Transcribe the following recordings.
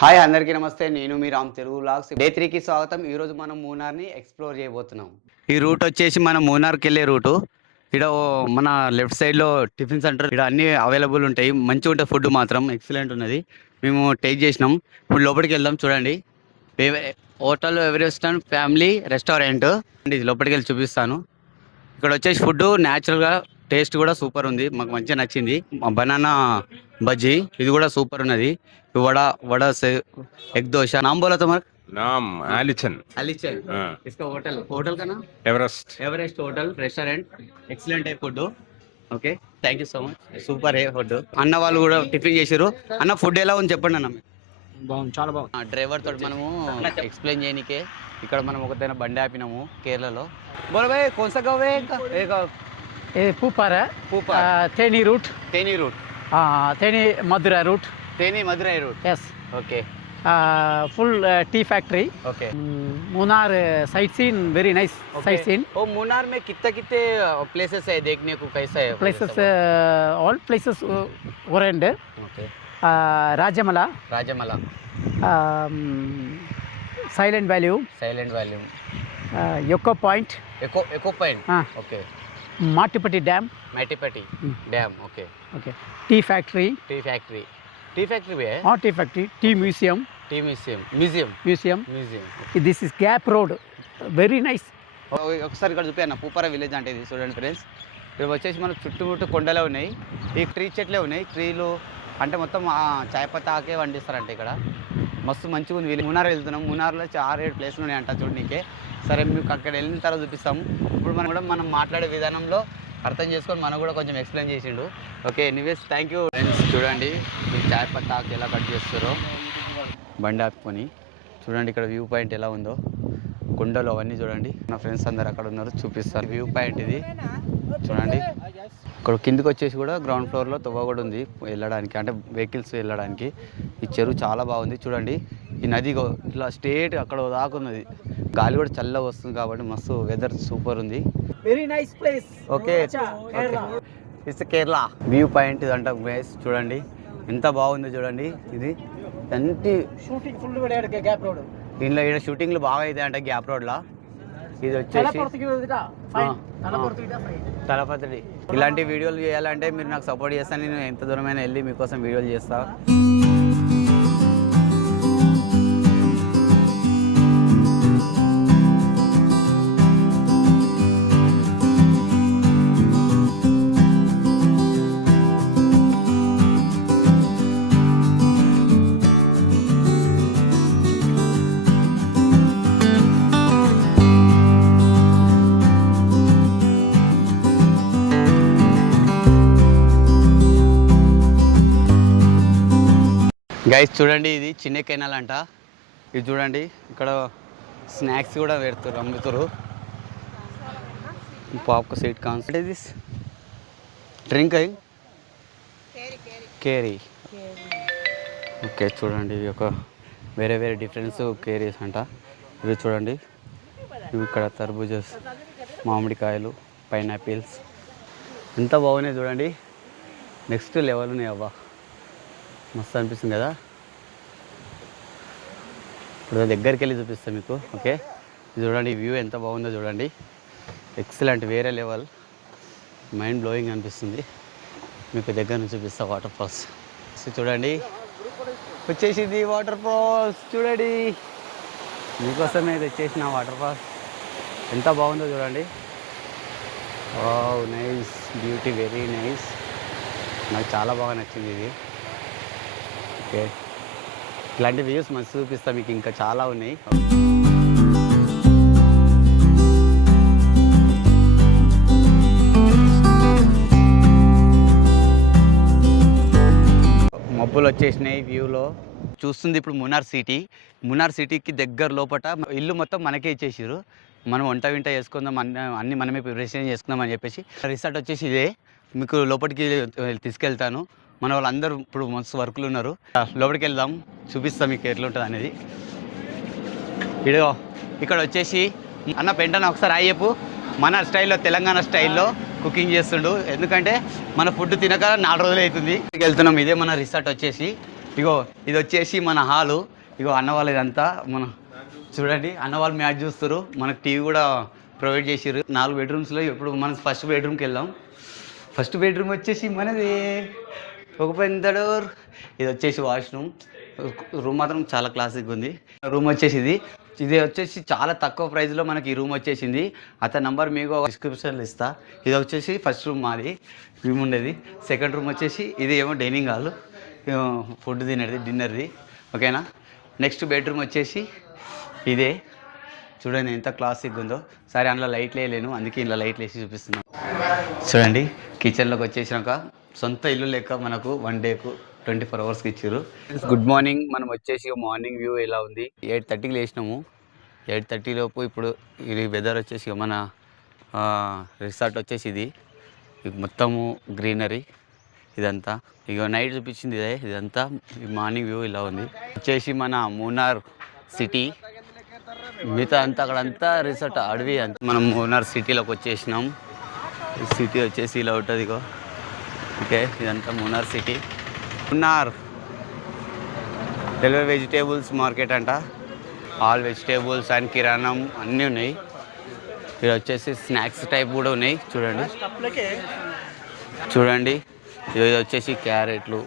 Hi అందరికీ నమస్తే. నేను మీ రామ్ తెలుగు వ్లాగ్స్ డే 3కి స్వాగతం. ఈరోజు మనం మూనార్ని ఎక్స్ప్లోర్ చేయబోతున్నాం. ఈ రూట్ వచ్చేసి మనం మూనార్కి వెళ్ళే రూటు. ఇక్కడ మన లెఫ్ట్ సైడ్లో టిఫిన్ సెంటర్ ఇక్కడ అన్నీ అవైలబుల్ ఉంటాయి. మంచిగా ఉంటుంది, ఫుడ్ మాత్రం ఎక్సలెంట్ ఉన్నది. మేము టేస్ట్ చేసినాం. ఇప్పుడు లోపలికి వెళ్దాం. చూడండి, హోటల్ ఎవరెస్ట్ ఫ్యామిలీ రెస్టారెంట్ ఇది. లోపలికి వెళ్ళి చూపిస్తాను. ఇక్కడ వచ్చేసి ఫుడ్ న్యాచురల్గా టేస్ట్ కూడా సూపర్ ఉంది, మాకు మంచిగా నచ్చింది. బనానా బజ్జీ ఇది కూడా సూపర్ ఉన్నది. वड़ा वड़ा से एग डोसा. नाम बोला तुम्हारा? नाम एलिचन. एलिचन. इसका होटल का नाम एवरेस्ट होटल रेस्टोरेंट. एक्सीलेंट है food. Okay, thank you so much. Super A food. అన్న వాళ్ళు కూడా టిఫిన్ చేసారు. అన్న ఫుడ్ ఎలా ఉంది చెప్పండి అన్న. బాగుంది, చాలా బాగుంది. డ్రైవర్ తోటి మనము ఎక్స్ప్లెయిన్ చేయనికే ఇక్కడ మనం ఒకదైనా బండి ఆపినాము కేరళలో. బోలో భాయ్ कौन सा गाँव है? ये पूपार है, Theni route, Theni Madurai route. Theni Madurai route. Yes. Okay. Full tea factory. Okay. Munnar sightseeing very nice. Sightseeing. ओ मुन्नार में कितने प्लेसेस है देखने को? कैसा है places? All places around. Okay. Rajamala, silent valley, echo point, echo point. Okay. Mattupetty dam. Dam. Okay. Okay. Tea factory भी है. हाँ, tea factory. Tea museum. This is gap road, very nice. ఒకసారి ఇక్కడ చూపి అన్న, పూపార విలేజ్ అంటే ఇది. చూడండి ఫ్రెండ్స్, ఇక్కడ వచ్చేసి మనకు చుట్టుముట్టు కొండలే ఉన్నాయి. ఈ ట్రీ చెట్లే ఉన్నాయి. ట్రీలు అంటే మొత్తం చాయ్ పత్తా ఆకే పండిస్తారంట ఇక్కడ. మస్తు మంచిగా ఉంది. మునార్ వెళ్తున్నాం. మునార్లో 6-7 ప్లేస్లు ఉన్నాయి అంట చూడనీకే. సరే, మీకు అక్కడ వెళ్ళిన తర్వాత చూపిస్తాము. ఇప్పుడు మనం మాట్లాడే విధానంలో అర్థం చేసుకొని మనం కూడా కొంచెం ఎక్స్ప్లెయిన్ చేసిండు. Okay, anyways thank you friends. చూడండి ఈ చాయ్ పత్తా ఆకు ఎలా కట్ చేస్తారో బండి ఆపుకొని. చూడండి ఇక్కడ వ్యూ పాయింట్ ఎలా ఉందో, కొండలు అవన్నీ చూడండి. నా ఫ్రెండ్స్ అందరు అక్కడ ఉన్నారు, చూపిస్తారు. వ్యూ పాయింట్ ఇది చూడండి. ఇక్కడ కిందికి వచ్చేసి కూడా గ్రౌండ్ ఫ్లోర్లో తవ్వ కూడా ఉంది వెళ్ళడానికి, అంటే వెహికల్స్ వెళ్ళడానికి. ఈ చెరువు చాలా బాగుంది. చూడండి ఈ నది ఇట్లా స్ట్రేట్ అక్కడ దాకున్నది. గాలి కూడా చల్లగా వస్తుంది కాబట్టి మస్తు వెదర్ సూపర్ ఉంది. Very nice place. Okay. It's Kerala view point ఇదంట గైస్. చూడండి ఎంత బాగుందో చూడండి. ఇది అంటే షూటింగ్ ఫుల్ గ్యాప్ రోడ్. దీనిలో ఇక్కడ షూటింగ్లు బాగా అవుతాయి అంటే గ్యాప్ రోడ్లా. ఇది వచ్చేసి తలపతి. ఇలాంటి వీడియోలు చేయాలంటే మీరు నాకు సపోర్ట్ చేస్తాను. నేను ఎంత దూరమైనా వెళ్ళి మీకోసం వీడియోలు చేస్తా. గైస్ చూడండి, ఇది చిన్న కెనాల్ అంట. ఇది చూడండి, ఇక్కడ స్నాక్స్ కూడా పెడతారు, అమ్ముతారు. Popcorn sweet corns. What is this drink? కేరీ. ఓకే. చూడండి ఇవి ఒక వేరే డిఫరెన్స్ కేరీస్ అంట. ఇవి చూడండి, ఇవి ఇక్కడ తర్బూజస్, మామిడికాయలు, పైనాపిల్స్ ఎంత బాగున్నాయి చూడండి. నెక్స్ట్ లెవెల్ ఉన్నాయి అవ్వ, మస్తు అనిపిస్తుంది కదా. ఇప్పుడు దగ్గరికి వెళ్ళి చూపిస్తాను మీకు. ఓకే, చూడండి వ్యూ ఎంత బాగుందో చూడండి. ఎక్సలెంట్, వేరే లెవెల్, మైండ్ బ్లోయింగ్ అనిపిస్తుంది. మీకు దగ్గర నుంచి చూపిస్తా వాటర్ ఫాల్స్. చూడండి వచ్చేసింది వాటర్ ఫాల్స్. చూడండి మీకోసమే తెచ్చేసిన వాటర్ ఫాల్స్. ఎంత బాగుందో చూడండి. Wow, nice beauty, very nice. నాకు చాలా బాగా నచ్చింది ఇది. ఓకే, ఇలాంటి వ్యూస్ మంచి చూపిస్తా మీకు, ఇంకా చాలా ఉన్నాయి. మబ్బులు వచ్చేసినాయి వ్యూలో. చూస్తుంది ఇప్పుడు మున్నార్ సిటీకి దగ్గర లోపల ఇల్లు మొత్తం మనకే ఇచ్చేసారు. మనం వంట చేసుకుందాం, అన్నీ మనమే ప్రిపరేషన్ చేసుకుందాం అని చెప్పేసి. రిసార్ట్ వచ్చేసి ఇదే. మీకు లోపలికి తీసుకెళ్తాను. మన వాళ్ళందరూ ఇప్పుడు మస్తు వర్కులు ఉన్నారు. లోపలికి వెళ్దాం, చూపిస్తాం మీకు ఎట్లుంటుంది అనేది. ఇక్కడ వచ్చేసి అన్న పెంటన ఒకసారి చెప్పు. మన స్టైల్లో, తెలంగాణ స్టైల్లో కుకింగ్ చేస్తుండు. ఎందుకంటే మన ఫుడ్ తినక 4 రోజులు అవుతుంది. వెళ్తున్నాం. ఇదే మన రిసార్ట్ వచ్చేసి. ఇగో ఇది వచ్చేసి మన హాలు. ఇగో అన్న వాళ్ళు ఇదంతా మన చూడండి, అన్న వాళ్ళు మ్యాచ్ చూస్తారు. మనకు టీవీ కూడా ప్రొవైడ్ చేసారు. 4 బెడ్రూమ్స్లో ఇప్పుడు మనం ఫస్ట్ బెడ్రూమ్కి వెళ్దాం. ఫస్ట్ బెడ్రూమ్ వచ్చేసి మనది ఒక పెద్ద డోర్. ఇది వచ్చేసి వాష్రూమ్. రూమ్ మాత్రం చాలా క్లాసిక్ ఉంది. రూమ్ వచ్చేసి ఇది వచ్చేసి చాలా తక్కువ ప్రైస్లో మనకి ఈ రూమ్ వచ్చేసింది. అతని నంబర్ మీకు డిస్క్రిప్షన్లో ఇస్తా. ఇది వచ్చేసి ఫస్ట్ రూమ్ మాది, రూమ్ ఉండేది. సెకండ్ రూమ్ వచ్చేసి ఇది ఏమో డైనింగ్ హాల్, ఫుడ్ తినేది, డిన్నర్ది. ఓకేనా. నెక్స్ట్ బెడ్రూమ్ వచ్చేసి ఇదే. చూడండి ఎంత క్లాసిక్ ఉందో. సరే అందులో లైట్లు వేయలేను, అందుకే ఇలా లైట్లు వేసి చూపిస్తున్నాను. చూడండి కిచెన్లోకి వచ్చేసినాక సొంత ఇల్లు లెక్క మనకు 1 డేకు 24 అవర్స్కి ఇచ్చారు. Good morning. మనం వచ్చేసి మార్నింగ్ వ్యూ ఎలా ఉంది. 8:30కి లేచినాము. 8:30 లోపు ఇప్పుడు ఇది వెదర్ వచ్చేసి మన రిసార్ట్ వచ్చేసి ఇది మొత్తము గ్రీనరీ ఇదంతా. ఇక నైట్ చూపించింది ఇదంతా. మార్నింగ్ వ్యూ ఇలా ఉంది. వచ్చేసి మన మూనార్ సిటీ. మిగతా అంతా అక్కడంతా రిసార్ట్ అడవి అంతా. మనం మూనార్ సిటీలోకి వచ్చేసినాం. ఈ సిటీ వచ్చేసి ఇలా ఉంటుంది ఇగో. ఓకే, ఇదంతా Munnar city. Munnar railway vegetables market అంట. ఆల్ వెజిటేబుల్స్ అండ్ కిరాణం అన్నీ ఉన్నాయి. ఇక్కడ వచ్చేసి స్నాక్స్ టైప్ కూడా ఉన్నాయి. చూడండి ఇది వచ్చేసి క్యారెట్లు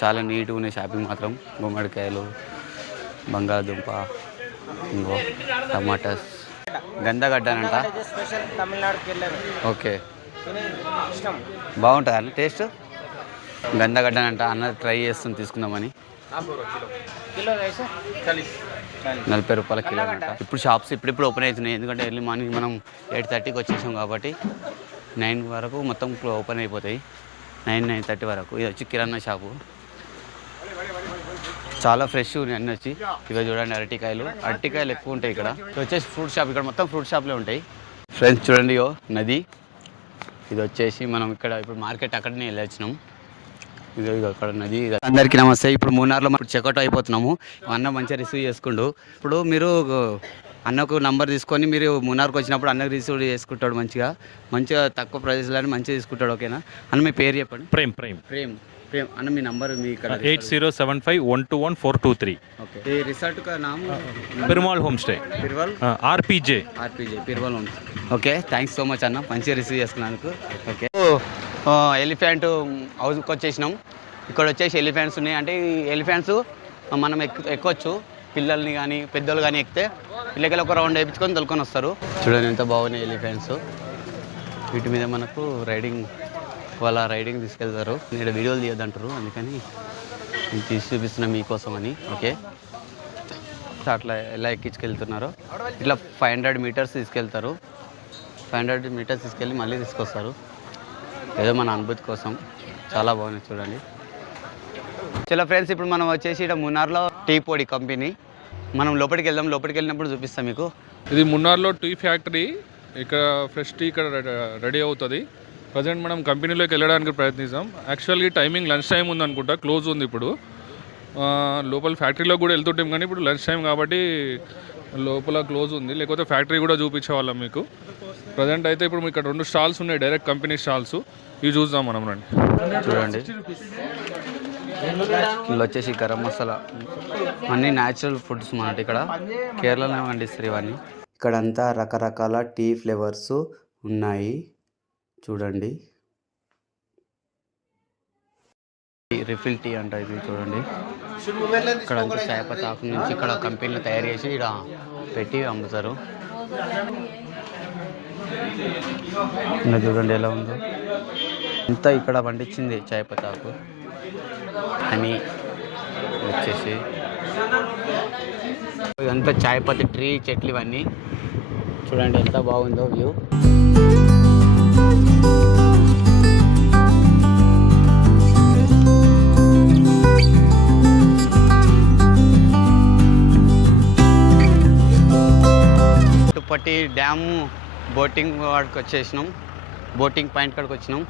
చాలా నీట్గా ఉన్నాయి. షాపింగ్ మాత్రం గుమ్మడికాయలు, బంగాళదుంప, ఇంకో టమాటాస్, గంధగడ్డనంట. ఓకే, బాగుంటుంది అన్న టేస్ట్. గంధగడ్డనంట. అన్న ట్రై చేస్తుంది తీసుకుందామని. 40 రూపాయల కిలో అంట. ఇప్పుడు షాప్స్ ఇప్పుడు ఓపెన్ అవుతున్నాయి. ఎందుకంటే ఎర్లీ మార్నింగ్ మనం 8:30కి వచ్చేసాం కాబట్టి 9 వరకు మొత్తం ఓపెన్ అయిపోతాయి. 9-9:30 వరకు. ఇది వచ్చి కిరాణా షాపు. చాలా ఫ్రెష్ ఉన్నాయి అన్నీ వచ్చి. ఇక చూడండి అరటికాయలు ఎక్కువ ఉంటాయి ఇక్కడ. ఇది వచ్చేసి ఫ్రూట్ షాప్. ఇక్కడ మొత్తం ఫ్రూట్ షాప్లే ఉంటాయి. ఫ్రెండ్స్ చూడండి నది. ఇది వచ్చేసి మనం ఇక్కడ ఇప్పుడు మార్కెట్ అక్కడనే వెళ్ళొచ్చినాం. ఇది అక్కడ నది. అందరికీ నమస్తే. ఇప్పుడు మూనార్లో మనం చెక్అవుట్ అయిపోతున్నాము. అన్న మంచిగా రిసీవ్ చేసుకుంటూ. ఇప్పుడు మీరు అన్నకు నంబర్ తీసుకొని మీరు మూనార్కి వచ్చినప్పుడు అన్నకు రిసీవ్ చేసుకుంటాడు. మంచిగా తక్కువ ప్రైస్లో మంచిగా తీసుకుంటాడు. ఓకేనా అన్న, మీ పేరు చెప్పండి. ప్రేమ్ అన్న, మీ నంబర్ మీ ఇక్కడ 8075121423. ఓకే. ఈ రిసార్ట్ का नाम పెరుమాళ్ హోమ్ స్టే. ఆర్పీజే పిర్వల్ home. Okay, thanks so much అన్న, మంచిగా రిసీవ్ చేసుకున్నందుకు. ఓకే. ఎలిఫెంట్ హౌస్కి వచ్చేసినాం. ఇక్కడ వచ్చేసి ఎలిఫెంట్స్ ఉన్నాయి. అంటే ఈ ఎలిఫెంట్స్ మనం ఎక్కొచ్చు. పిల్లల్ని కానీ పెద్దోళ్ళు కానీ ఎక్కితే పిల్లకి ఒక రౌండ్ వేయించుకొని తొలుకొని వస్తారు. చూడండి ఎంత బాగున్నాయి ఎలిఫెంట్స్. వీటి మీద మనకు రైడింగ్ తీసుకెళ్తారు. ఇక్కడ వీడియోలు తీయద్దంటారు, అందుకని నేను తీసి చూపిస్తున్నా మీకోసం అని. ఓకే, అట్లా ఎలా ఎక్కించుకెళ్తున్నారో ఇట్లా 500 మీటర్స్ తీసుకెళ్తారు. 500 మీటర్స్ తీసుకెళ్ళి మళ్ళీ తీసుకొస్తారు. ఏదో మన అనుభూతి కోసం. చాలా బాగుంది చూడండి. చలో ఫ్రెండ్స్, ఇప్పుడు మనం వచ్చేసి ఇక్కడ మున్నార్లో టీ పొడి కంపెనీ. మనం లోపలికి వెళ్దాం. లోపలికి వెళ్ళినప్పుడు చూపిస్తాం మీకు. ఇది మున్నార్లో టీ ఫ్యాక్టరీ. ఇక్కడ ఫ్రెష్ టీ ఇక్కడ రెడీ అవుతుంది. ప్రజెంట్ మనం కంపెనీలోకి వెళ్ళడానికి ప్రయత్నిస్తాం. యాక్చువల్గా టైమింగ్ లంచ్ టైం ఉందనుకుంటా, క్లోజ్ ఉంది ఇప్పుడు. లోపల ఫ్యాక్టరీలో కూడా వెళ్తుంటాం కానీ ఇప్పుడు లంచ్ టైం కాబట్టి లోపల క్లోజ్ ఉంది. లేకపోతే ఫ్యాక్టరీ కూడా చూపించేవాళ్ళం మీకు. ప్రజెంట్ అయితే ఇప్పుడు ఇక్కడ 2 స్టాల్స్ ఉన్నాయి, డైరెక్ట్ కంపెనీ స్టాల్స్. ఇవి చూద్దాం మనం. రండి చూడండి. ఇందులో వచ్చేసి గరం మసాలా అన్నీ న్యాచురల్ ఫుడ్స్ మనకి ఇక్కడ కేరళలో పండిస్తారు ఇవన్నీ. ఇక్కడంతా రకరకాల టీ ఫ్లేవర్స్ ఉన్నాయి చూడండి. రిఫిల్ టీ అంట ఇది చూడండి. ఇక్కడ అంతా చాయపత్తి ఆకు నుంచి ఇక్కడ కంపెనీలో తయారు చేసి ఇక్కడ పెట్టి అమ్ముతారు. ఇంకా చూడండి ఎలా ఉందో. అంతా ఇక్కడ పండించింది చాయపత్తి ఆకు అని వచ్చేసి. ఇదంతా చాయపత్తి ట్రీ చెట్లు ఇవన్నీ చూడండి ఎంత బాగుందో వ్యూ. చుట్టుపట్టి డ్యాము బోటింగ్ వాడికి వచ్చేసినాం. బోటింగ్ పాయింట్ కాడికి వచ్చినాం.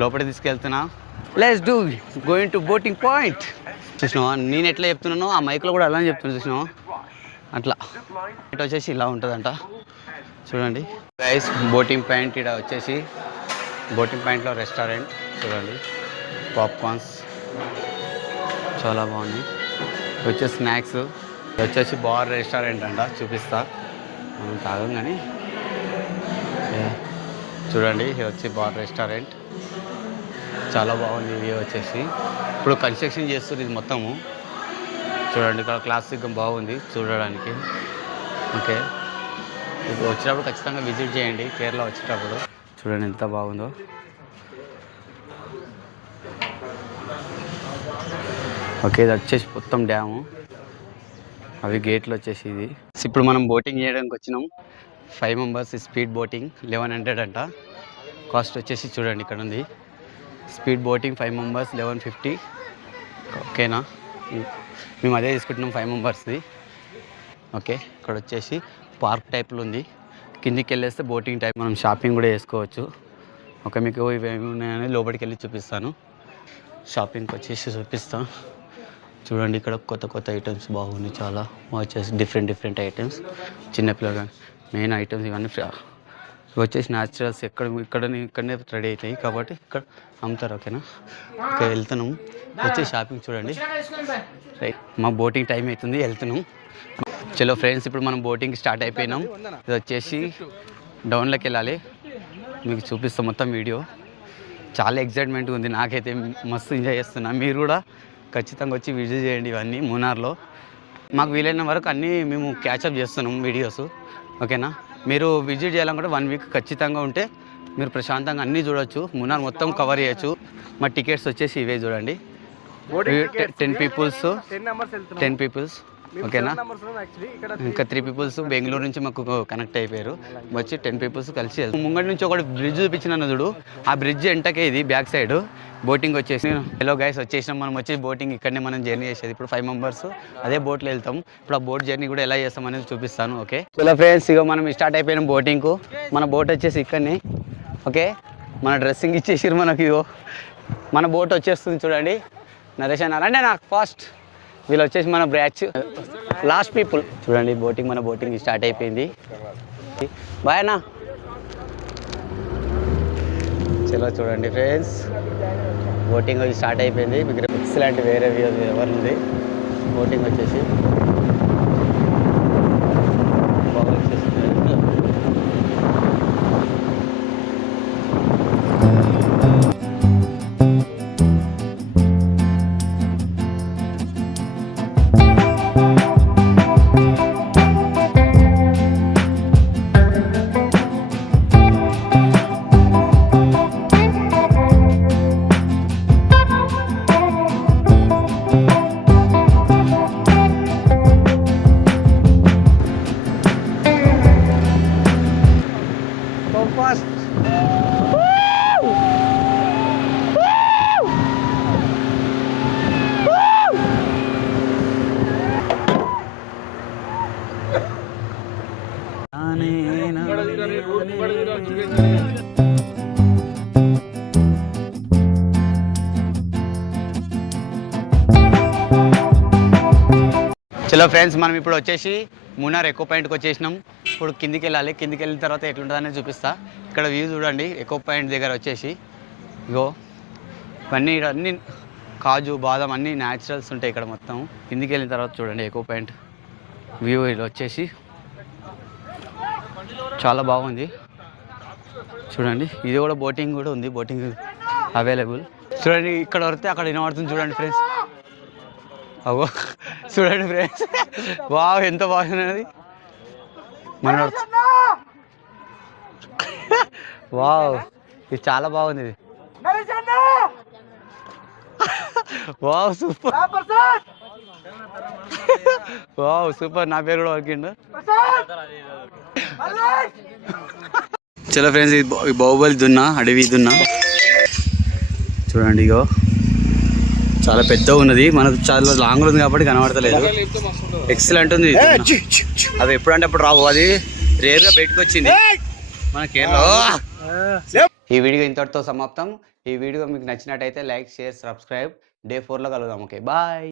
లోపలికి తీసుకెళ్తున్నా. Let's do going to boating point. చూసినావా నేను ఎట్లా చెప్తున్నానో ఆ మైక్లో కూడా అలానే చెప్తున్నా. చూసినావా అట్లా. ఇటు వచ్చేసి ఇలా ఉంటుందంట చూడండి గైస్. బోటింగ్ పాయింట్ ఇక్కడ వచ్చేసి బోటింగ్ పాయింట్లో రెస్టారెంట్ చూడండి. పాప్కార్న్స్ చాలా బాగుంది. ఇది వచ్చేసి స్నాక్స్, ఇది వచ్చేసి బార్ రెస్టారెంట్ అంట, చూపిస్తా. మనం తాగం కానీ చూడండి, ఇది వచ్చి బార్ రెస్టారెంట్. చాలా బాగుంది. ఇది వచ్చేసి ఇప్పుడు కన్స్ట్రక్షన్ చేస్తుంది ఇది మొత్తము. చూడండి ఇక్కడ క్లాసిక్గా బాగుంది చూడడానికి. ఓకే, ఇప్పుడు వచ్చినప్పుడు ఖచ్చితంగా విజిట్ చేయండి కేరళ వచ్చేటప్పుడు. చూడండి ఎంత బాగుందో. ఓకే, ఇది వచ్చేసి మొత్తం డ్యాము, అవి గేట్లు వచ్చేసి ఇది. ఇప్పుడు మనం బోటింగ్ చేయడానికి వచ్చినాం. 5 మెంబర్స్ స్పీడ్ బోటింగ్ 1100 అంట. కాస్ట్ వచ్చేసి చూడండి ఇక్కడ ఉంది. Speed boating 5 members 1150. ఓకేనా, మేము అదే తీసుకుంటున్నాం 5 మెంబర్స్ది. ఓకే, ఇక్కడ వచ్చేసి పార్క్ టైప్లో ఉంది. కిందికి వెళ్ళేస్తే బోటింగ్ టైప్, మనం షాపింగ్ కూడా చేసుకోవచ్చు. ఓకే, మీకు ఇవేమి ఉన్నాయని లోపలికి వెళ్ళి చూపిస్తాను. షాపింగ్కి వచ్చేసి చూపిస్తాను. చూడండి ఇక్కడ కొత్త కొత్త ఐటమ్స్ బాగుంది చాలా. వచ్చేసి డిఫరెంట్ ఐటమ్స్, చిన్నపిల్లలు కానీ మెయిన్ ఐటమ్స్ ఇవన్నీ ఇవి వచ్చేసి న్యాచురల్స్ ఇక్కడనే రెడీ అవుతాయి కాబట్టి ఇక్కడ అమ్ముతారు. ఓకేనా, ఓకే వెళ్తున్నాం. వచ్చి షాపింగ్ చూడండి. రైట్, మా బోటింగ్ టైం అవుతుంది, వెళ్తున్నాం. చలో ఫ్రెండ్స్, ఇప్పుడు మనం బోటింగ్ స్టార్ట్ అయిపోయినాం. ఇది వచ్చేసి డౌన్లోకి వెళ్ళాలి, మీకు చూపిస్తాం మొత్తం వీడియో. చాలా ఎక్సైట్మెంట్గా ఉంది, నాకైతే మస్తు ఎంజాయ్ చేస్తున్నా. మీరు కూడా ఖచ్చితంగా వచ్చి విజిట్ చేయండి ఇవన్నీ మూనార్లో. మాకు వీలైన వరకు అన్నీ మేము క్యాచప్ చేస్తున్నాం వీడియోస్. ఓకేనా, మీరు విజిట్ చేయాలనుకుంటే 1 వీక్ ఖచ్చితంగా ఉంటే మీరు ప్రశాంతంగా అన్నీ చూడొచ్చు, మూనార్ మొత్తం కవర్ చేయొచ్చు. మా టికెట్స్ వచ్చేసి ఇవే చూడండి. 10 పీపుల్స్ ఓకేనా. ఇంకా 3 పీపుల్స్ బెంగళూరు నుంచి మాకు కనెక్ట్ అయిపోయారు. వచ్చి 10 పీపుల్స్ కలిసి వెళ్తాం. ముంగటి నుంచి ఒకటి బ్రిడ్జ్ చూపించిన చూడు, ఆ బ్రిడ్జ్ ఎంటకే ఇది బ్యాక్ సైడ్ బోటింగ్ వచ్చేసి. హలో గైస్, వచ్చేసినాం మనం. వచ్చి బోటింగ్ ఇక్కడనే మనం జర్నీ చేసేది. ఇప్పుడు 5 మెంబర్స్ అదే బోట్లో వెళ్తాం. ఇప్పుడు ఆ బోట్ జర్నీ కూడా ఎలా చేస్తాం అనేది చూపిస్తాను. ఓకే చలో ఫ్రెండ్స్, ఇక మనం స్టార్ట్ అయిపోయినాం బోటింగ్కు. మన బోట్ వచ్చేసి ఇక్కడనే. ఓకే, మన డ్రెస్సింగ్ ఇచ్చేసారు మనకి. ఇగో మన బోట్ వచ్చేస్తుంది చూడండి. నరేష్ అన్నారు అంటే నాకు ఫాస్ట్. వీళ్ళు వచ్చేసి మన బ్యాచ్ లాస్ట్ పీపుల్. చూడండి బోటింగ్, మన బోటింగ్ స్టార్ట్ అయిపోయింది. బాయ్ అన్న. చలో చూడండి ఫ్రెండ్స్, బోటింగ్ స్టార్ట్ అయిపోయింది. మీకు ఎక్సలెంట్ వేరే ఎవరు ఉంది బోటింగ్ వచ్చేసి బాగా వచ్చేస్తుంది. చలో ఫ్రెండ్స్, మనం ఇప్పుడు వచ్చేసి మూనార్ ఎకో పాయింట్కి వచ్చేసినాం. ఇప్పుడు కిందికి వెళ్ళాలి. కిందికి వెళ్ళిన తర్వాత ఎట్లుంటుంది అనేది చూపిస్తా. ఇక్కడ వ్యూ చూడండి, ఎకో పాయింట్ దగ్గర వచ్చేసి ఇగో ఇవన్నీ అన్నీ కాజు బాదం అన్నీ న్యాచురల్స్ ఉంటాయి ఇక్కడ మొత్తం. కిందికి వెళ్ళిన తర్వాత చూడండి ఎకో పాయింట్ వ్యూ. ఇది వచ్చేసి చాలా బాగుంది చూడండి. ఇది కూడా బోటింగ్ కూడా ఉంది, బోటింగ్ అవైలబుల్. చూడండి ఇక్కడ వస్తే అక్కడ వినబడుతుంది చూడండి ఫ్రెండ్స్. అవో చూడండి ఫ్రెండ్స్, వావ్ ఎంత బాగున్నది మన. వావ్, ఇది చాలా బాగుంది. ఇది వావ్ సూపర్, వావ్ సూపర్. నా పేరు కూడా వర్కిండు. చలో ఫ్రెండ్స్, ఇది బాహుబలి దున్నా, అడవి దున్నా చూడండి. ఇగో చాలా పెద్దగా ఉన్నది, మనకు చాలా లాంగ్ ఉంది కాబట్టి కనబడతలేదు. ఎక్సలెంట్ ఉంది. అవి ఎప్పుడంటే అప్పుడు రావు, అది రేర్గా బయటకు వచ్చింది మన కేరళ. ఈ వీడియో ఇంతటితో సమాప్తం. ఈ వీడియో మీకు నచ్చినట్టయితే లైక్, షేర్, సబ్స్క్రైబ్. Day 4లో కలుద్దాం. Okay bye.